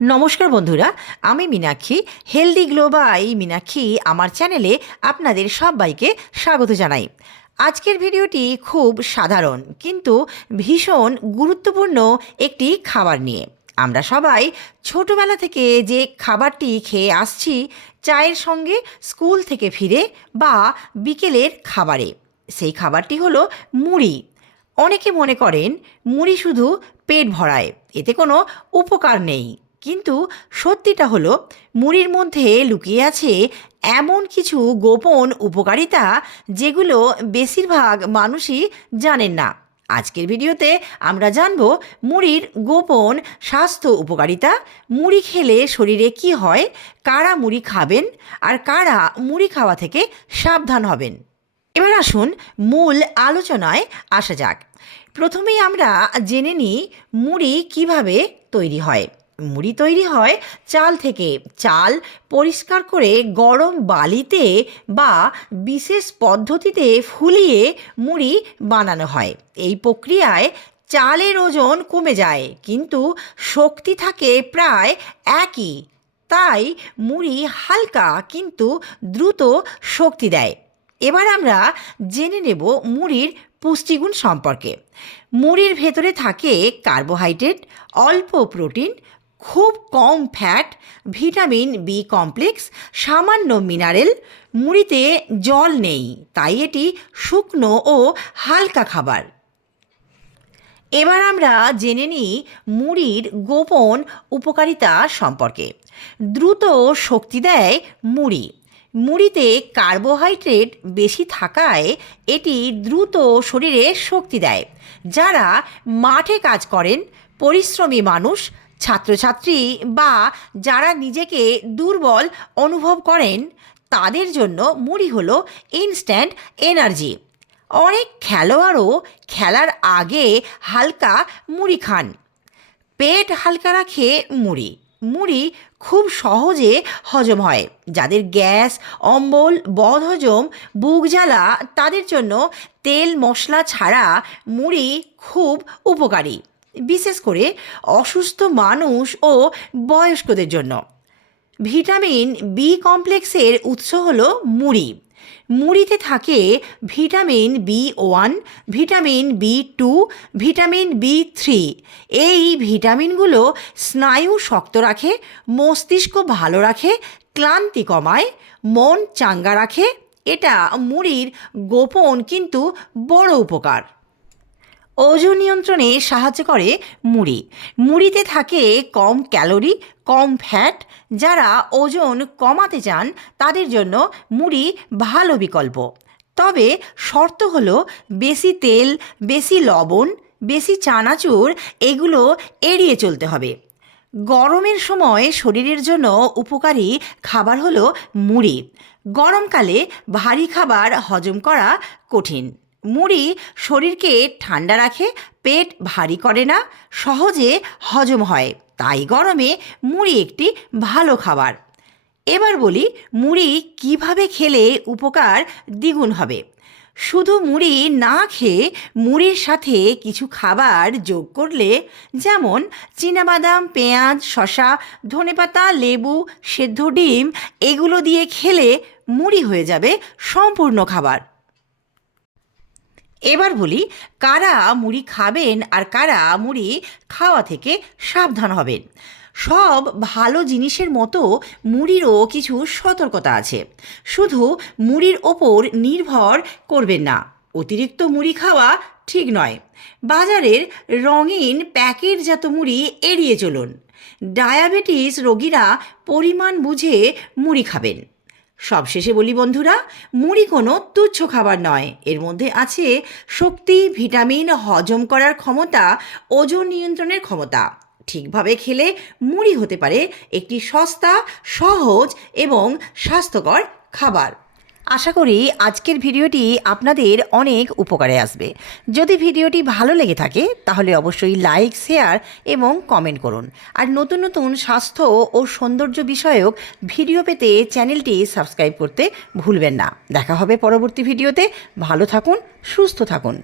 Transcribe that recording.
নমস্কার বন্ধুরা, আমি Meenakshi. Healthy glow by Meenakshi, আমার চ্যানেলে আপনাদের সবাইকে স্বাগত জানাই। আজকের ভিডিওটি খুব সাধারণ, কিন্তু ভীষণ গুরুত্বপূর্ণ একটি খাবার নিয়ে। আমরা সবাই ছোটবেলা থেকে যে খাবারটি খেয়ে আসছি, চায়ের সঙ্গে স্কুল থেকে ফিরে বা বিকেলের খাবারে, সেই খাবারটি হলো মুড়ি। অনেকে মনে করেন, মুড়ি শুধু পেট ভরায়, এতে কোনো উপকার নেই। কিন্তু সত্যিটা হলো, মুড়ির মধ্যে লুকিয়ে আছে এমন কিছু গোপন উপকারিতা যেগুলো বেশিরভাগ মানুষই জানেন না। আজকের ভিডিওতে আমরা জানব মুড়ির গোপন স্বাস্থ্য উপকারিতা, মুড়ি খেলে শরীরে কি হয়, কারা মুড়ি খাবেন আর কারা মুড়ি খাওয়া থেকে সাবধান হবেন। এবার আসুন মূল আলোচনায় আসা যাক। প্রথমেই আমরা জেনে নিই মুড়ি কীভাবে তৈরি হয়। মুড়ি তৈরি হয় চাল থেকে। চাল পরিষ্কার করে গরম বালিতে বা বিশেষ পদ্ধতিতে ফুলিয়ে মুড়ি বানানো হয়। এই প্রক্রিয়ায় চালের ওজন কমে যায়, কিন্তু শক্তি থাকে প্রায় একই। তাই মুড়ি হালকা কিন্তু দ্রুত শক্তি দেয়। এবার আমরা জেনে নেব মুড়ির পুষ্টিগুণ সম্পর্কে। মুড়ির ভেতরে থাকে কার্বোহাইড্রেট, অল্প প্রোটিন খুব কম ফ্যাট ভিটামিন বি কমপ্লেক্স সামান্য মিনারেল মুড়িতে জল নেই, তাই এটি শুকনো ও হালকা খাবার। এবার আমরা জেনে নিই মুড়ির গোপন উপকারিতা সম্পর্কে। দ্রুত শক্তি দেয় মুড়ি। মুড়িতে কার্বোহাইড্রেট বেশি থাকায় এটি দ্রুত শরীরে শক্তি দেয়। যারা মাঠে কাজ করেন, পরিশ্রমী মানুষ ছাত্রছাত্রী বা যারা নিজেকে দুর্বল অনুভব করেন, তাদের জন্য মুড়ি হলো ইনস্ট্যান্ট এনার্জি অনেক খেলোয়াড়ও খেলার আগে হালকা মুড়ি খান। পেট হালকা রাখে মুড়ি। মুড়ি খুব সহজে হজম হয়। যাদের গ্যাস, অম্বল, বদহজম, বুক জ্বালা, তাদের জন্য তেল মশলা ছাড়া মুড়ি খুব উপকারী। বিশেষ করে অসুস্থ মানুষ ও বয়স্কদের জন্য। ভিটামিন বি কমপ্লেক্সের উৎস হল মুড়ি। মুড়িতে থাকে vitamin B one vitamin B two vitamin B three এই ভিটামিনগুলো স্নায়ু শক্ত রাখে, মস্তিষ্ক ভালো রাখে, ক্লান্তি কমায়, মন চাঙ্গা রাখে। এটা মুড়ির গোপন কিন্তু বড় উপকার। ওজন নিয়ন্ত্রণে সাহায্য করে মুড়ি। মুড়িতে থাকে কম ক্যালোরি, কম ফ্যাট। যারা ওজন কমাতে চান, তাদের জন্য মুড়ি ভালো বিকল্প। তবে শর্ত হলো বেশি তেল, বেশি লবণ, বেশি চানাচুর, এগুলো এড়িয়ে চলতে হবে। গরমের সময় শরীরের জন্য উপকারী খাবার হলো মুড়ি। গরমকালে ভারী খাবার হজম করা কঠিন। মুড়ি শরীরকে ঠান্ডা রাখে, পেট ভারী করে না, সহজে হজম হয়। তাই গরমে মুড়ি একটি ভালো খাবার। এবার বলি মুড়ি কীভাবে খেলে উপকার দ্বিগুণ হবে। শুধু মুড়ি না খেয়ে মুড়ির সাথে কিছু খাবার যোগ করলে যেমন চীনাবাদাম, পেঁয়াজ শশা ধনেপাতা, লেবু, সেদ্ধ ডিম, এগুলো দিয়ে খেলে মুড়ি হয়ে যাবে সম্পূর্ণ খাবার। এবার বলি, কারা মুড়ি খাবেন আর কারা মুড়ি খাওয়া থেকে সাবধান হবেন। সব ভালো জিনিসের মতো মুড়িরও কিছু সতর্কতা আছে। শুধু মুড়ির ওপর নির্ভর করবেন না। অতিরিক্ত মুড়ি খাওয়া ঠিক নয়। বাজারের রঙিন প্যাকেটজাত মুড়ি এড়িয়ে চলুন। ডায়াবেটিস রোগীরা পরিমাণ বুঝে মুড়ি খাবেন। সবশেষে বলি বন্ধুরা, মুড়ি কোনো তুচ্ছ খাবার নয়। এর মধ্যে আছে শক্তি, ভিটামিন, হজম করার ক্ষমতা, ওজন নিয়ন্ত্রণের ক্ষমতা। ঠিকভাবে খেলে মুড়ি হতে পারে একটি সস্তা, সহজ এবং স্বাস্থ্যকর খাবার। আশা করি আজকের ভিডিওটি আপনাদের অনেক উপকারে আসবে। যদি ভিডিওটি ভালো লেগে থাকে, তাহলে অবশ্যই লাইক, শেয়ার এবং কমেন্ট করুন। আর নতুন নতুন স্বাস্থ্য ও সৌন্দর্য বিষয়ক ভিডিও পেতে চ্যানেলটি সাবস্ক্রাইব করতে ভুলবেন না। দেখা হবে পরবর্তী ভিডিওতে। ভালো থাকুন, সুস্থ থাকুন।